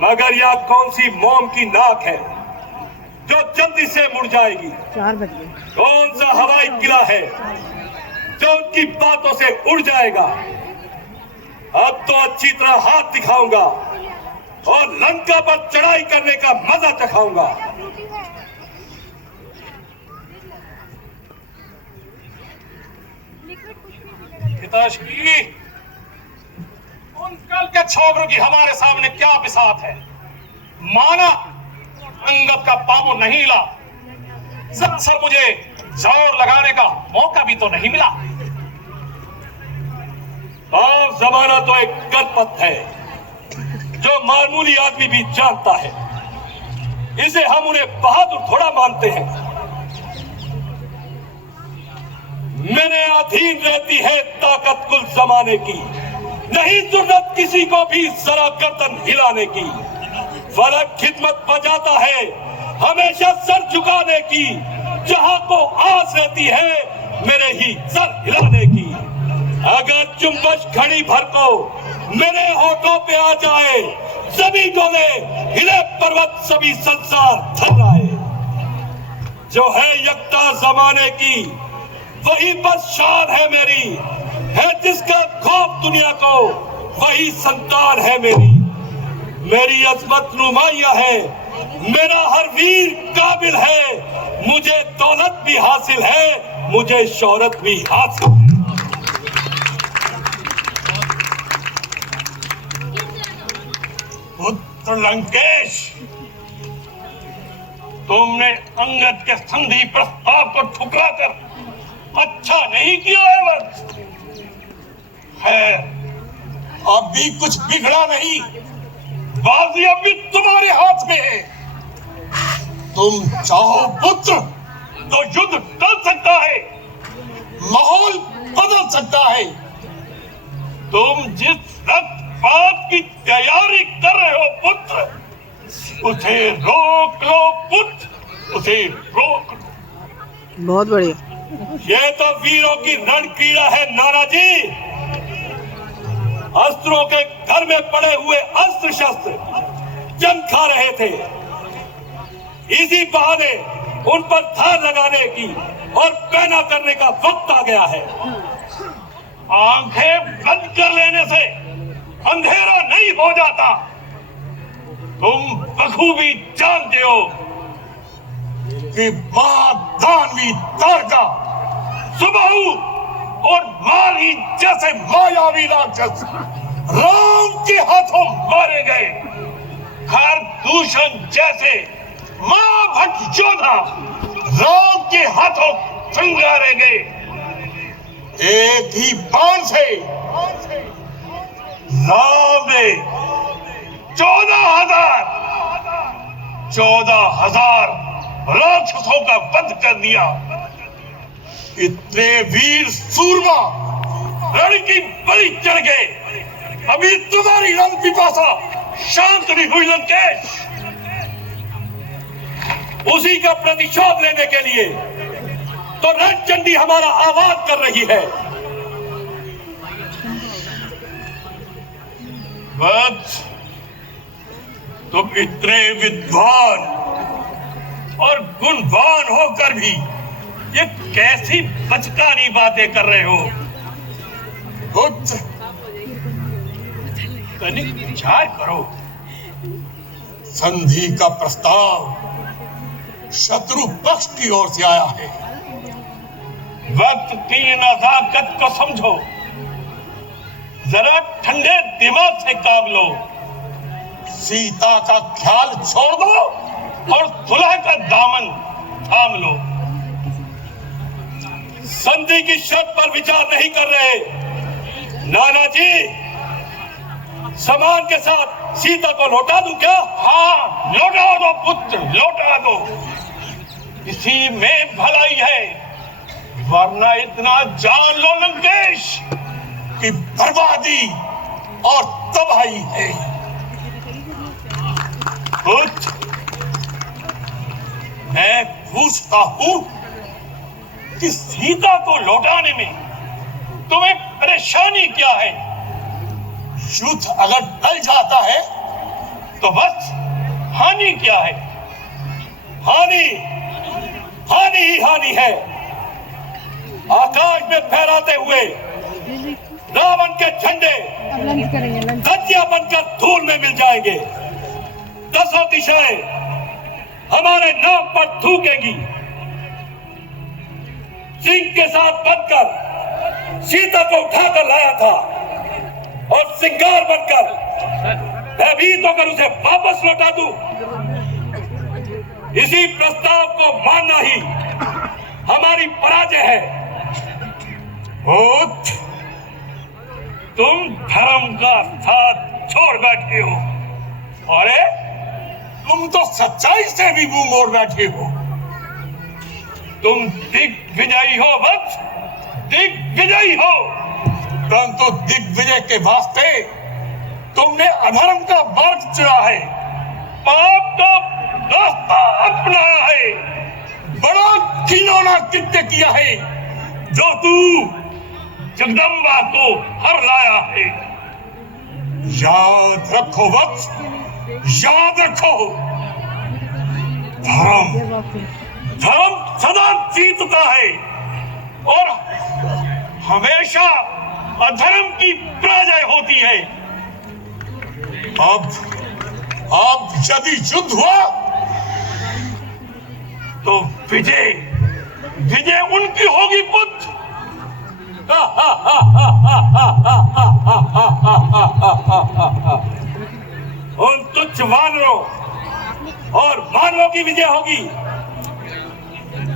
मगर यह कौन सी मोम की नाक है जो जल्दी से मुड़ जाएगी? 4 बज गए। कौन सा हवाई किला है जो उनकी बातों से उड़ जाएगा? अब तो अच्छी तरह हाथ दिखाऊंगा और लंका पर चढ़ाई करने का मजा चखाऊंगा। पिताश्री, उन कल के छोकरों की हमारे सामने क्या बिसात है? माना अंगद का पामो नहीं हिला, सर मुझे जोर लगाने का मौका भी तो नहीं मिला। और जमाना तो एक गलपत है जो मामूली आदमी भी जानता है। इसे हम उन्हें बहादुर थोड़ा मानते हैं। मैंने अधीन रहती है ताकत कुल जमाने की, नहीं जरूरत किसी को भी जरा गर्दन हिलाने की। फलक खिदमत बजाता है हमेशा सर झुकाने की, जहां को आस रहती है मेरे ही सर हिलाने की। अगर चुम्बश घड़ी भर को मेरे होठों पे आ जाए, सभी डोले हिले पर्वत सभी संसार थर्राए। जो है यकता जमाने की वही बस शान है मेरी, है जिसका खौफ दुनिया को वही संतान है मेरी। मेरी अजमत नुमाइया है, मेरा हर वीर काबिल है। मुझे दौलत भी हासिल है, मुझे शोहरत भी हासिल है। पुत्र लंकेश, तुमने अंगद के संधि प्रस्ताव को ठुकराकर अच्छा नहीं किया है वत्स। खैर, अभी कुछ बिगड़ा नहीं, बाजी अभी तुम्हारे हाथ में है। तुम चाहो पुत्र तो युद्ध टल सकता है, माहौल बदल सकता है। तुम जिस रक्तपात की तैयारी कर रहे हो पुत्र, उसे रोक लो पुत्र, उसे रोक लो। बहुत बढ़िया। ये तो वीरों की रणक्रीड़ा है नाना जी। अस्त्रों के घर में पड़े हुए अस्त्र शस्त्र जंग खा रहे थे। इसी बहाने उन पर धार लगाने की और पैना करने का वक्त आ गया है। आंखें बंद कर लेने से अंधेरा नहीं हो जाता। तुम बखूबी जानते हो कि महादानवी तारका, सुबाहु और माली जैसे मायावी राक्षस राम के हाथों मारे गए। खरदूषण जैसे महाभट योद्धा राम के हाथों संगारे गए। एक ही बाण से राम ने 14,000 राक्षसों का वध कर दिया। इतने वीर सूरमा रण की बलि चढ़ गए। अभी तुम्हारी रण पिपासा शांत नहीं हुई लंकेश। उसी का प्रतिशोध लेने के लिए तो रणचंडी हमारा आह्वान कर रही है। वत्स, तुम इतने विद्वान और गुणवान होकर भी ये कैसी बचकानी बातें कर रहे हो? पुत्र, तनिक विचार करो। संधि का प्रस्ताव शत्रु पक्ष की ओर से आया है। वक्त की नजाकत को समझो, जरा ठंडे दिमाग से काम लो। सीता का ख्याल छोड़ दो और सुलह का दामन थाम लो। संधि की शर्त पर विचार नहीं कर रहे नाना जी। समान के साथ सीता को लौटा दूं क्या? हाँ, लौटा दो पुत्र, लौटा दो। इसी में भलाई है, वरना इतना जान लो लंकेश कि बर्बादी और तबाही है। पुत्र, मैं पूछता हूं कि सीता को लौटाने में तुम्हें परेशानी क्या है? युद्ध अगर टल जाता है तो तो बस हानि क्या है? हानि हानि ही हानि है। आकाश में फहराते हुए रावण के झंडे लंच करेंगे लंच। धज्जियां बनकर धूल में मिल जाएंगे। दसों दिशाएं हमारे नाम पर थूकेंगी। सिंह के साथ बनकर सीता को उठाकर लाया था और सिंगार बनकर भयभीत होकर उसे वापस लौटा दूं। इसी प्रस्ताव को मानना ही हमारी पराजय है। भूत, तुम धर्म का साथ छोड़ बैठे हो। अरे तुम तो सच्चाई से भी मुंह मोड़ बैठे हो। तुम दिग्विजयी हो वत्स, दिग्विजयी हो, परंतु दिग्विजय के वास्ते तुमने अधर्म का मार्ग चुना है, पाप का रास्ता अपनाया है, बड़ा घिनौना कृत्य किया है जो तू जगदम्बा को हर लाया है। याद रखो वत्स, याद रखो, धर्म धर्म सदा जीतता है और हमेशा अधर्म की पराजय होती है। अब यदि युद्ध हुआ तो विजय विजय उनकी होगी पुत्र। उन तुच्छ वानरों और मानवों की विजय होगी।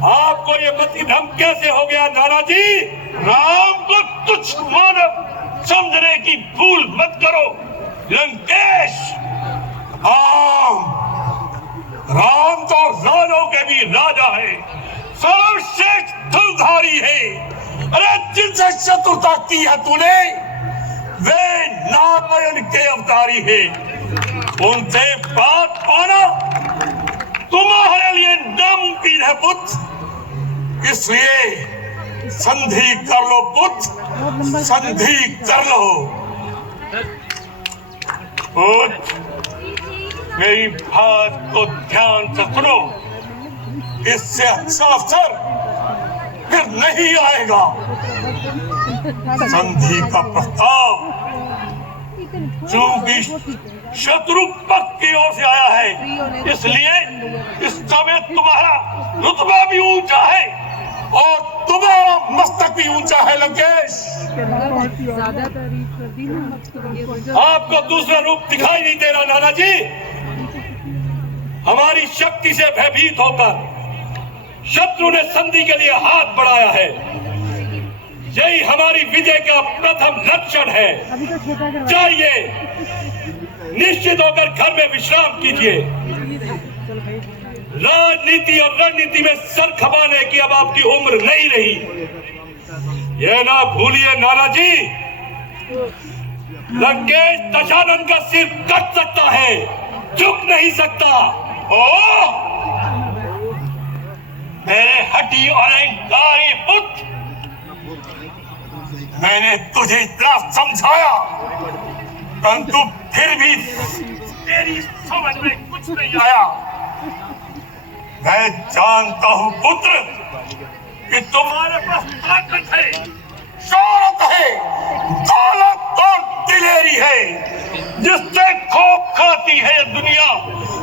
आपको ये मतिभ्रम कैसे हो गया नाना जी? राम को तुच्छ मानव समझने की भूल मत करो लंकेश। राम तो राजों के भी राजा है, सर्वश्रेष्ठ धनुर्धारी है। अरे जिनसे शत्रुता की है तूने वे नारायण के अवतारी है, उनसे बात पाना तुम्हारे लिए नामुमकिन है पुत्र। इसलिए संधि कर लो पुत्र, संधि कर लो पुत्र। मेरी बात को ध्यान से सुनो, इससे अच्छा अवसर फिर नहीं आएगा। संधि का प्रस्ताव चूंकि शत्रु पक्ष की ओर से आया है, इसलिए इस समय तुम्हारा रुतबा भी ऊंचा है और तुम्हारा मस्तक भी ऊंचा है लंकेश। ज्यादा तारीफ कर दी ना। आपको दूसरा रूप दिखाई नहीं दे रहा नाना जी। हमारी शक्ति से भयभीत होकर शत्रु ने संधि के लिए हाथ बढ़ाया है। यही हमारी विजय का प्रथम लक्षण है। अभी तो छोटा करवा। जाइए, निश्चित होकर घर में विश्राम कीजिए। राजनीति और रणनीति में सर खपाने की अब आपकी उम्र नहीं रही। यह ना भूलिए नाना जी, लंकेश दशानन का सिर कट सकता है, झुक नहीं सकता। मेरे हठी और अहंकारी पुत्र, मैंने तुझे इतना समझाया परंतु फिर भी तेरी समझ में कुछ नहीं आया। मैं जानता हूं पुत्र कि तुम्हारे पास ताकत है, शौहरत है, दौलत और दिलेरी है, जिससे खौफ खाती है दुनिया,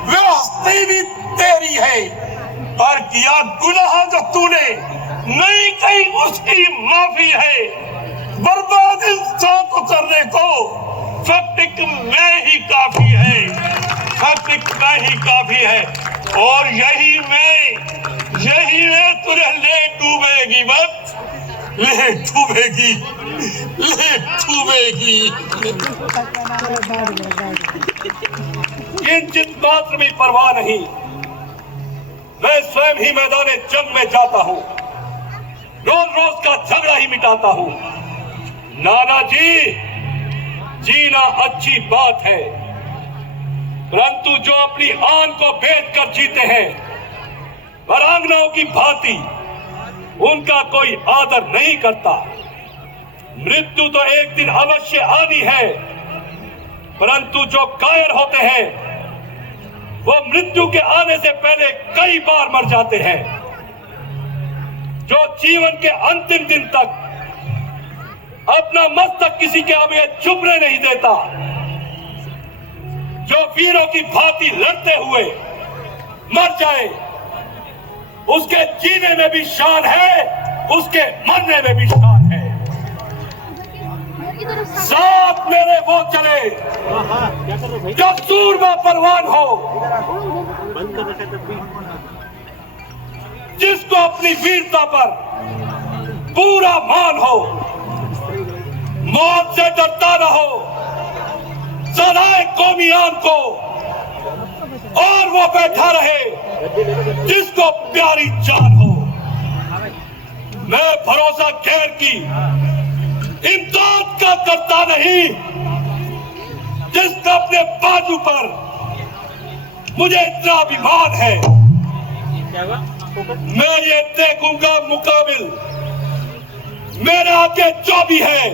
व्यवस्था भी तेरी है। पर किया गुनाह जो तूने नहीं कही उसकी माफी है। बर्बाद इंसान को करने को सत्य में ही काफी है, सत्य में ही काफी है। और यही में तुझे ले डूबेगी मत, ले डूबेगी, ले डूबेगी। किंचित मात्र भी परवाह नहीं, मैं स्वयं ही मैदान जंग में जाता हूं, रोज रोज का झगड़ा ही मिटाता हूं। नाना जी, जीना अच्छी बात है, परंतु जो अपनी आन को बेच कर जीते हैं वीरांगनाओं की भांति, उनका कोई आदर नहीं करता। मृत्यु तो एक दिन अवश्य आनी है, परंतु जो कायर होते हैं वो मृत्यु के आने से पहले कई बार मर जाते हैं, जो जीवन के अंतिम दिन तक अपना मस्तक किसी के आगे झुकने नहीं देता, जो वीरों की भांति लड़ते हुए मर जाए, उसके जीने में भी शान है, उसके मरने में भी शान है। साथ मेरे वो चले जो सूरमा परवान हो, जिसको अपनी वीरता पर पूरा मान हो, मौत से डरता न हो, सदाए कौमियान को, और वो बैठा रहे जिसको प्यारी जान हो। मैं भरोसा गैर की इमदाद का करता नहीं, जिसका अपने बाजू पर मुझे इतना अभिमान है। मैं ये देखूंगा मुकाबिल मेरे आगे जो भी है,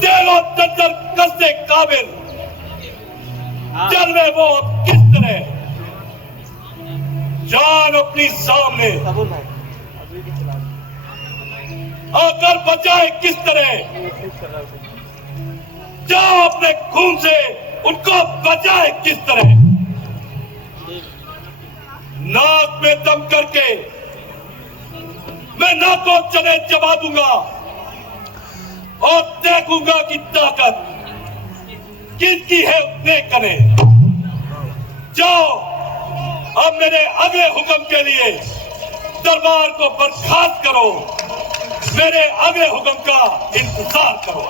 दिलो दंदर कसने काबिल, जलवे वो किस तरह, जान अपनी सामने आकर बचाए किस तरह, जाओ अपने खून से उनको बचाए किस तरह। नाक में दम करके मैं नाकों चले चबा दूंगा और देखूंगा कि ताकत किसकी है उतने करे। जाओ अब मेरे अगले हुक्म के लिए दरबार को बर्खास्त करो, मेरे अगले हुक्म का इंतजार करो।